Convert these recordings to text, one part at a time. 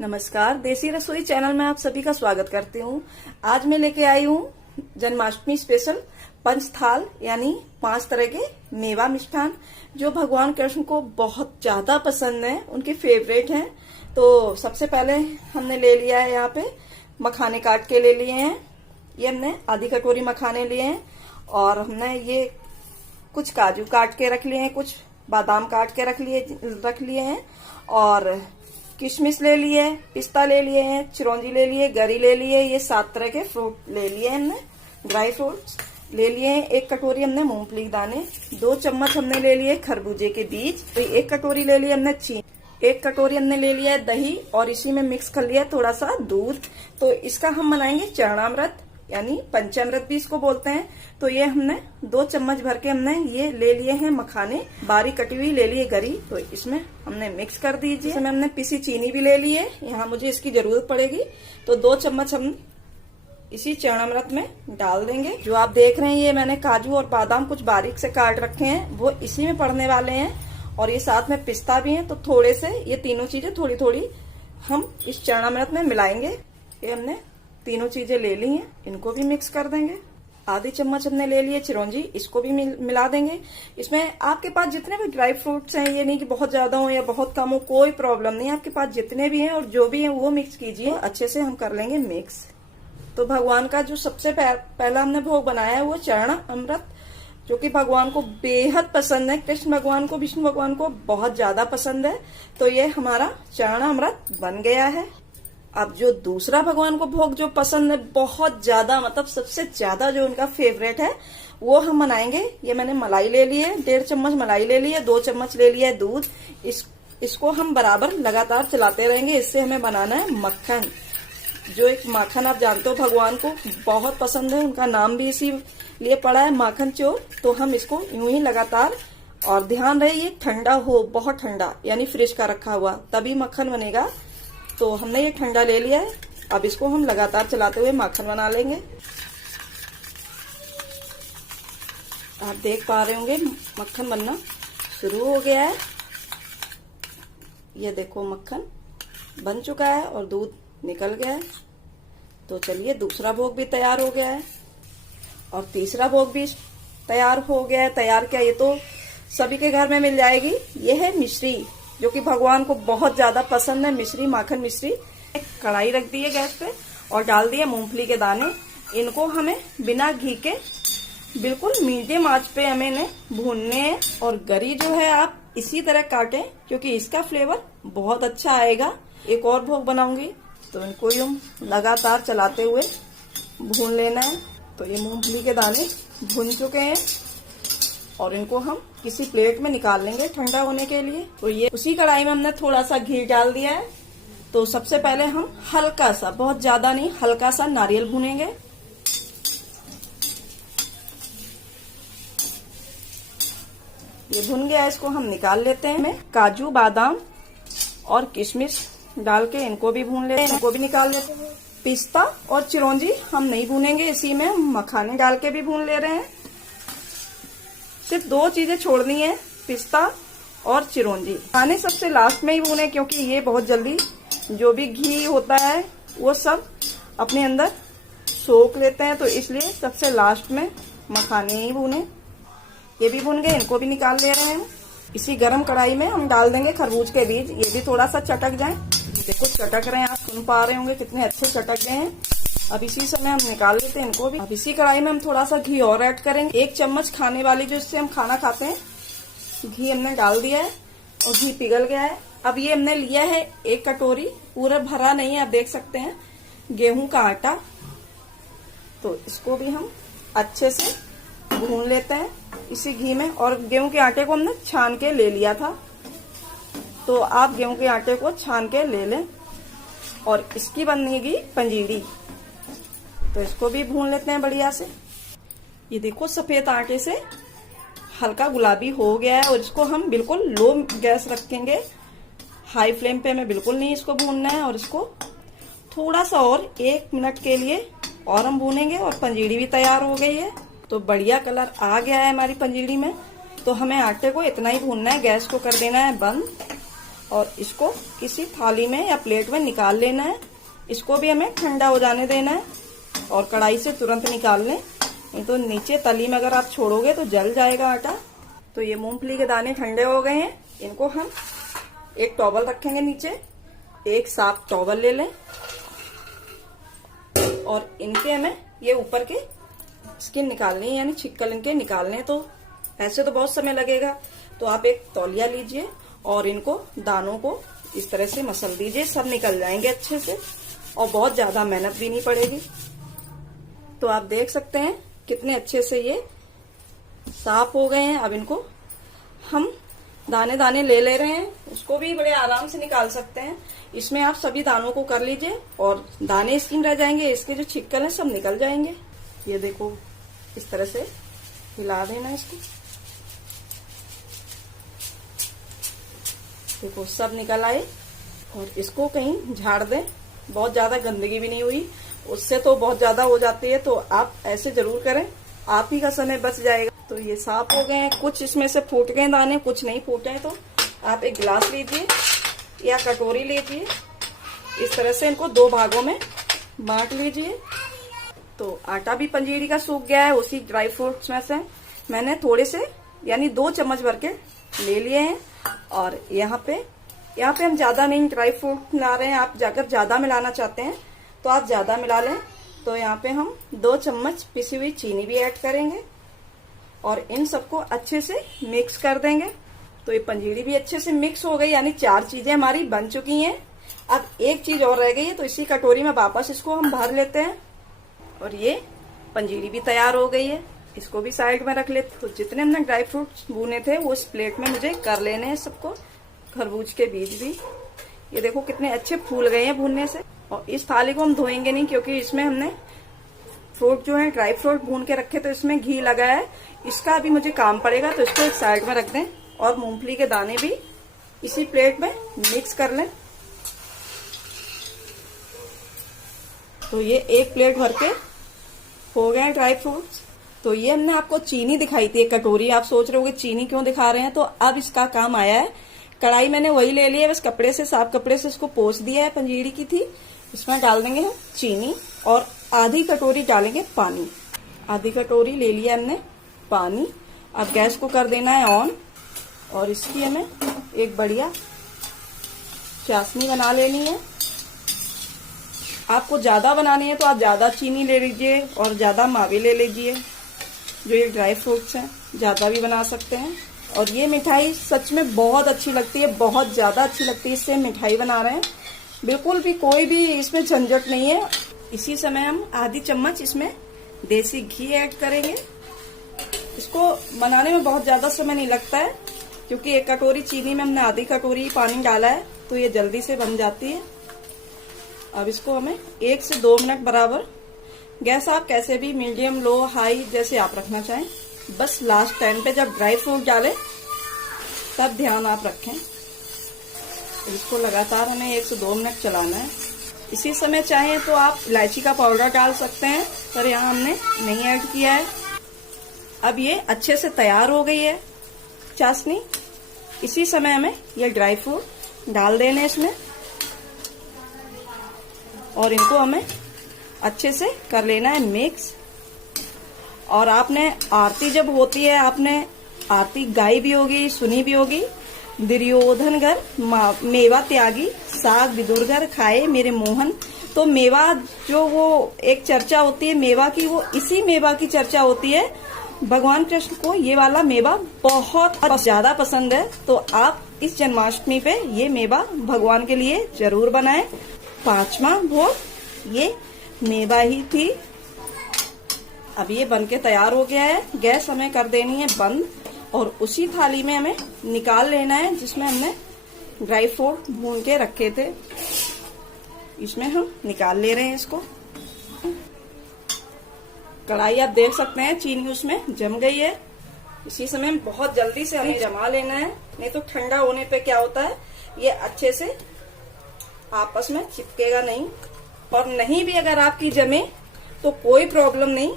नमस्कार, देसी रसोई चैनल में आप सभी का स्वागत करती हूँ। आज मैं लेके आई हूँ जन्माष्टमी स्पेशल पंचथाल यानी 5 तरह के मेवा मिष्ठान जो भगवान कृष्ण को बहुत ज्यादा पसंद है, उनके फेवरेट हैं। तो सबसे पहले हमने ले लिया है, यहाँ पे मखाने काट के ले लिए हैं। ये हमने आधी कटोरी मखाने लिए हैं और हमने ये कुछ काजू काट के रख लिए हैं, कुछ बादाम काट के रख लिए हैं और किशमिश ले लिए, पिस्ता ले लिए हैं, चिरौंजी ले लिए, गरी ले लिए। ये 7 तरह के फ्रूट ले लिए हमने, ड्राई फ्रूट्स ले लिए हैं। 1 कटोरी हमने मूंगफली के दाने, 2 चम्मच हमने ले लिए खरबूजे के बीज, तो 1 कटोरी ले लिए हमने चीनी, 1 कटोरी हमने ले लिया है दही और इसी में मिक्स कर लिया थोड़ा सा दूध। तो इसका हम बनाएंगे चरणामृत यानी पंचामृत भी इसको बोलते हैं। तो ये हमने 2 चम्मच भर के हमने ये ले लिए हैं मखाने, बारीक कटी हुई ले लिए गरी, तो इसमें हमने मिक्स कर दीजिए। इसमें हमने पिसी चीनी भी ले ली है, यहाँ मुझे इसकी जरूरत पड़ेगी। तो 2 चम्मच हम इसी चरणामृत में डाल देंगे। जो आप देख रहे हैं ये मैंने काजू और बादाम कुछ बारीक से काट रखे हैं, वो इसी में पड़ने वाले हैं और ये साथ में पिस्ता भी है। तो थोड़े से ये तीनों चीजें थोड़ी थोड़ी हम इस चरणामृत में मिलाएंगे। ये हमने तीनों चीजें ले ली हैं, इनको भी मिक्स कर देंगे। आधी चम्मच हमने ले लिए चिरौंजी, इसको भी मिला देंगे। इसमें आपके पास जितने भी ड्राई फ्रूट्स हैं, ये नहीं कि बहुत ज्यादा हो या बहुत कम हो, कोई प्रॉब्लम नहीं। आपके पास जितने भी हैं और जो भी हैं वो मिक्स कीजिए। अच्छे से हम कर लेंगे मिक्स। तो भगवान का जो सबसे पहला हमने भोग बनाया है वो चरण अमृत, जो कि भगवान को बेहद पसंद है। कृष्ण भगवान को, विष्णु भगवान को बहुत ज्यादा पसंद है। तो ये हमारा चरण अमृत बन गया है। अब जो दूसरा भगवान को भोग जो पसंद है बहुत ज्यादा, मतलब सबसे ज्यादा जो उनका फेवरेट है, वो हम बनाएंगे। ये मैंने मलाई ले ली है, 1.5 चम्मच मलाई ले ली है, 2 चम्मच ले लिया है दूध। इसको हम बराबर लगातार चलाते रहेंगे। इससे हमें बनाना है मक्खन। जो एक माखन आप जानते हो भगवान को बहुत पसंद है, उनका नाम भी इसी लिए पड़ा है माखन चोर। तो हम इसको यूं ही लगातार, और ध्यान रहे ये ठंडा हो, बहुत ठंडा यानी फ्रिज का रखा हुआ, तभी मक्खन बनेगा। तो हमने ये ठंडा ले लिया है। अब इसको हम लगातार चलाते हुए माखन बना लेंगे। आप देख पा रहे होंगे मक्खन बनना शुरू हो गया है। ये देखो मक्खन बन चुका है और दूध निकल गया है। तो चलिए दूसरा भोग भी तैयार हो गया है और तीसरा भोग भी तैयार हो गया है। तैयार क्या, ये तो सभी के घर में मिल जाएगी। ये है मिश्री, जो कि भगवान को बहुत ज्यादा पसंद है। मिश्री, माखन मिश्री। एक कढ़ाई रख दी है गैस पे और डाल दिए मूंगफली के दाने। इनको हमें बिना घी के बिल्कुल मीडियम आंच पे हमें इन्हें भूनने हैं। और गरी जो है आप इसी तरह काटें, क्योंकि इसका फ्लेवर बहुत अच्छा आएगा। एक और भोग बनाऊंगी तो इनको यूं लगातार चलाते हुए भून लेना है। तो ये मूंगफली के दाने भून चुके हैं और इनको हम किसी प्लेट में निकाल लेंगे ठंडा होने के लिए। तो ये उसी कढ़ाई में हमने थोड़ा सा घी डाल दिया है। तो सबसे पहले हम हल्का सा, बहुत ज्यादा नहीं, हल्का सा नारियल भूनेंगे। ये भुन गया, इसको हम निकाल लेते हैं। काजू, बादाम और किशमिश डाल के इनको भी भून लेते हैं, इनको भी निकाल लेते हैं। पिस्ता और चिरौंजी हम नहीं भूनेंगे, इसी में मखाने डाल के भी भून ले रहे हैं। सिर्फ 2 चीजें छोड़नी है, पिस्ता और चिरौंजी। खाने सबसे लास्ट में ही भूने, क्योंकि ये बहुत जल्दी जो भी घी होता है वो सब अपने अंदर सोख लेते हैं। तो इसलिए सबसे लास्ट में मखाने ही भूने। ये भी भून गए, इनको भी निकाल ले रहे हैं। इसी गरम कढ़ाई में हम डाल देंगे खरबूज के बीज। ये भी थोड़ा सा चटक जाए। देखो चटक रहे हैं, आप सुन पा रहे होंगे कितने अच्छे चटक गए हैं। अब इसी समय हम निकाल लेते हैं इनको भी। अब इसी कढ़ाई में हम थोड़ा सा घी और ऐड करेंगे। 1 चम्मच खाने वाली जो इससे हम खाना खाते हैं, घी हमने डाल दिया है और घी पिघल गया है। अब ये हमने लिया है 1 कटोरी, पूरा भरा नहीं है, आप देख सकते हैं, गेहूं का आटा। तो इसको भी हम अच्छे से भून लेते हैं इसी घी में। और गेहूं के आटे को हमने छान के ले लिया था, तो आप गेहूं के आटे को छान के ले लें। और इसकी बनेगी पंजीरी, तो इसको भी भून लेते हैं बढ़िया से। ये देखो सफेद आटे से हल्का गुलाबी हो गया है और इसको हम बिल्कुल लो गैस रखेंगे, हाई फ्लेम पे हमें बिल्कुल नहीं इसको भूनना है। और इसको थोड़ा सा और 1 मिनट के लिए और हम भूनेंगे और पंजीरी भी तैयार हो गई है। तो बढ़िया कलर आ गया है हमारी पंजीरी में। तो हमें आटे को इतना ही भूनना है, गैस को कर देना है बंद और इसको किसी थाली में या प्लेट में निकाल लेना है। इसको भी हमें ठंडा हो जाने देना है और कढ़ाई से तुरंत निकाल लें, नहीं तो नीचे तली में अगर आप छोड़ोगे तो जल जाएगा आटा। तो ये मूंगफली के दाने ठंडे हो गए हैं, इनको हम एक टॉवल रखेंगे नीचे, एक साफ टॉवल ले लें और इनके हमें ये ऊपर के स्किन निकालनी है, यानी छिक्कल इनके निकालने। तो ऐसे तो बहुत समय लगेगा, तो आप एक तौलिया लीजिए और इनको दानों को इस तरह से मसल दीजिए, सब निकल जाएंगे अच्छे से और बहुत ज्यादा मेहनत भी नहीं पड़ेगी। तो आप देख सकते हैं कितने अच्छे से ये साफ हो गए हैं। अब इनको हम दाने दाने ले रहे हैं, उसको भी बड़े आराम से निकाल सकते हैं। इसमें आप सभी दानों को कर लीजिए और दाने स्किन रह जाएंगे, इसके जो छिक्कल है सब निकल जाएंगे। ये देखो इस तरह से हिला देना इसको, देखो सब निकल आए। और इसको कहीं झाड़ दें, बहुत ज्यादा गंदगी भी नहीं हुई, उससे तो बहुत ज्यादा हो जाती है। तो आप ऐसे जरूर करें, आप ही का समय बच जाएगा। तो ये साफ हो गए हैं, कुछ इसमें से फूट गए दाने, कुछ नहीं फूटे हैं। तो आप एक गिलास लीजिए या कटोरी लीजिए, इस तरह से इनको दो भागों में बांट लीजिए। तो आटा भी पंजीरी का सूख गया है, उसी ड्राई फ्रूट्स में से मैंने थोड़े से यानी 2 चम्मच भर के ले लिए हैं। और यहाँ पे हम ज्यादा नहीं ड्राई फ्रूट मिला रहे हैं, आप जाकर ज्यादा मिलाना चाहते हैं तो आप ज्यादा मिला लें। तो यहाँ पे हम 2 चम्मच पिसी हुई चीनी भी ऐड करेंगे और इन सबको अच्छे से मिक्स कर देंगे। तो ये पंजीरी भी अच्छे से मिक्स हो गई, यानी 4 चीजें हमारी बन चुकी हैं। अब एक चीज और रह गई है, तो इसी कटोरी में वापस इसको हम भर लेते हैं। और ये पंजीरी भी तैयार हो गई है, इसको भी साइड में रख लेते। तो जितने हमने ड्राई फ्रूट्स भुने थे वो इस प्लेट में मुझे कर लेने हैं सबको। खरबूज के बीज भी ये देखो कितने अच्छे फूल गए हैं भूनने से। और इस थाली को हम धोएंगे नहीं, क्योंकि इसमें हमने फ्रूट जो है ड्राई फ्रूट भून के रखे, तो इसमें घी लगा है, इसका अभी मुझे काम पड़ेगा। तो इसको एक साइड में रख दें और मूंगफली के दाने भी इसी प्लेट में मिक्स कर लें। तो ये एक प्लेट भर के हो गए ड्राई फ्रूट्स। तो ये हमने आपको चीनी दिखाई थी एक कटोरी, आप सोच रहे होंगे चीनी क्यों दिखा रहे हैं, तो अब इसका काम आया है। कढ़ाई मैंने वही ले ली है, बस कपड़े से, साफ कपड़े से इसको पोंछ दिया है, पंजीरी की थी। इसमें डाल देंगे हम चीनी और आधी कटोरी डालेंगे पानी। आधी कटोरी ले लिया हमने पानी। अब गैस को कर देना है ऑन और इसकी हमें एक बढ़िया चाशनी बना लेनी है। आपको ज्यादा बनानी है तो आप ज्यादा चीनी ले लीजिए और ज्यादा मावे ले लीजिए। जो ये ड्राई फ्रूट्स हैं ज्यादा भी बना सकते हैं। और ये मिठाई सच में बहुत अच्छी लगती है, बहुत ज्यादा अच्छी लगती है। इससे मिठाई बना रहे हैं, बिल्कुल भी कोई भी इसमें झंझट नहीं है। इसी समय हम आधी चम्मच इसमें देसी घी ऐड करेंगे। इसको बनाने में बहुत ज्यादा समय नहीं लगता है, क्योंकि एक कटोरी चीनी में हमने आधी कटोरी पानी डाला है, तो ये जल्दी से बन जाती है। अब इसको हमें 1 से 2 मिनट बराबर, गैस आप कैसे भी मीडियम, लो, हाई जैसे आप रखना चाहें, बस लास्ट टाइम पे जब ड्राई फ्रूट डालें तब ध्यान आप रखें। इसको लगातार हमें 1 से 2 मिनट चलाना है। इसी समय चाहें तो आप इलायची का पाउडर डाल सकते हैं, पर यहाँ हमने नहीं ऐड किया है। अब ये अच्छे से तैयार हो गई है चाशनी। इसी समय हमें ये ड्राई फ्रूट डाल देने इसमें और इनको हमें अच्छे से कर लेना है मिक्स। और आपने आरती जब होती है, आपने आरती गाई भी होगी, सुनी भी होगी, दुर्योधन घर मेवा त्यागी साग विदुर घर खाए मेरे मोहन। तो मेवा जो वो एक चर्चा होती है मेवा की, वो इसी मेवा की चर्चा होती है। भगवान कृष्ण को ये वाला मेवा बहुत ज्यादा पसंद है, तो आप इस जन्माष्टमी पे ये मेवा भगवान के लिए जरूर बनाएं। 5वां भोग ये मेवा ही थी। अब ये बनके तैयार हो गया है, गैस हमें कर देनी है बंद और उसी थाली में हमें निकाल लेना है जिसमें हमने ड्राई फ्रूट भून के रखे थे। इसमें हम निकाल ले रहे हैं इसको। कढ़ाई आप देख सकते हैं चीनी उसमें जम गई है। इसी समय बहुत जल्दी से हमें जमा लेना है, नहीं तो ठंडा होने पे क्या होता है, ये अच्छे से आपस में चिपकेगा नहीं। और नहीं भी अगर आपकी जमे तो कोई प्रॉब्लम नहीं,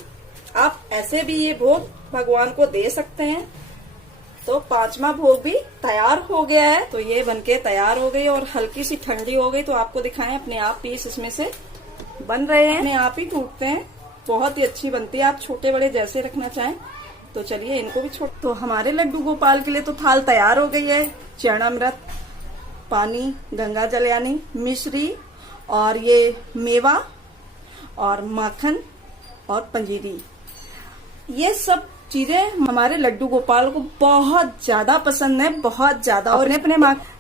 आप ऐसे भी ये भोग भगवान को दे सकते हैं। तो 5वां भोग भी तैयार हो गया है। तो ये बनके तैयार हो गई और हल्की सी ठंडी हो गई। तो आपको दिखाएं, अपने आप पीस इसमें से बन रहे हैं, अपने आप ही टूटते हैं। बहुत ही अच्छी बनती है, आप छोटे बड़े जैसे रखना चाहें। तो चलिए इनको भी छोड़। तो हमारे लड्डू गोपाल के लिए तो थाल तैयार हो गई है। चरणामृत, पानी, गंगा जल यानी मिश्री, और ये मेवा और माखन और पंजीरी, ये सब चीजें हमारे लड्डू गोपाल को बहुत ज्यादा पसंद है, बहुत ज्यादा। और अपने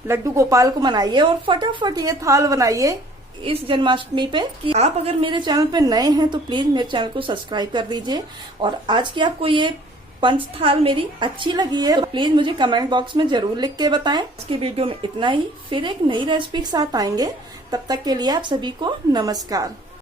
लड्डू गोपाल को मनाइए और फटाफट ये थाल बनाइए इस जन्माष्टमी पे। कि आप अगर मेरे चैनल पे नए हैं तो प्लीज मेरे चैनल को सब्सक्राइब कर दीजिए। और आज की आपको ये पंच थाल मेरी अच्छी लगी है तो प्लीज मुझे कमेंट बॉक्स में जरूर लिख के बताएं। आज की वीडियो में इतना ही, फिर एक नई रेसिपी के साथ आएंगे। तब तक के लिए आप सभी को नमस्कार।